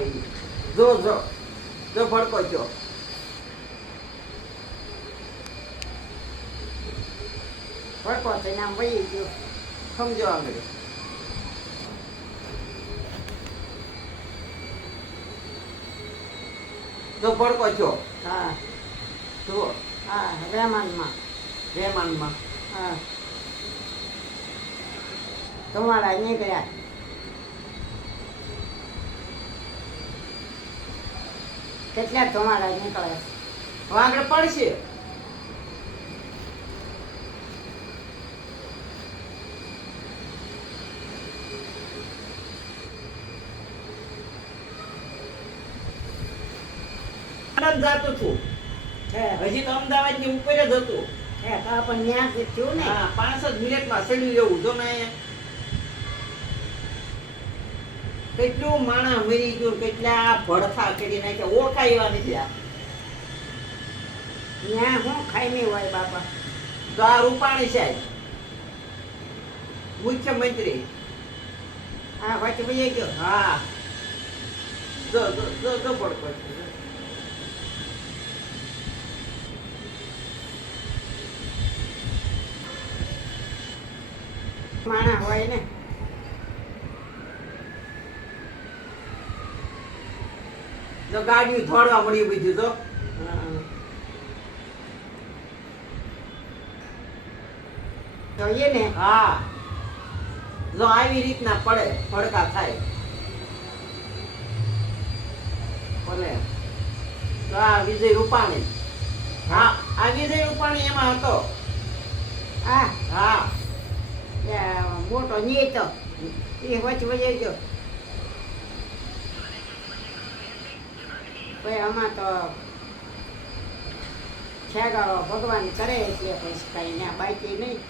ઈ જો જો જો ભડકો જો ભડકો થઈને આમ વહી ગયો. સમજો આગળ જો ભડકો જો હા જુઓ હા રહેમાનમાં. રહેમાનમાં હા તમારા નીકળ્યા. કેટલા તમારા નીકળે? હવે આગળ પડશે આનંદ જાતું છું હજી તો અમદાવાદ ની ઉપર જ હતું પણ ત્યાં જ થયું ને. હા 5 જ મિનિટમાં ચડી લેવું જો ને કેટલું માણસ મરી ગયું કેટલા ભડથા કરી નાખ્યા ઓળખાય એવા નથી આ ત્યાં શું ખાઈ હોય બાપા. તો આ રૂપાણી સાહેબ મુખ્યમંત્રી આ વચ્ચે વહી ગયો. હા જો જો જો જો ભડકો છે. માણસ હોય ને. જો ગાડીઓ થોડવા મળ્યું બીજું તો જોઈએ ને. હા જો આવી રીતના પડે ભડકા થાય ભલે તો આ વિજય રૂપાણી હા આ વિજય રૂપાણી એમાં હતો હા હા મોટો નીતો એ વચ્ચે વહી ગયો. ભાઈ આમાં તો છેગાળો ભગવાન કરે એટલે પછી કઈ ના બાકી નહીં.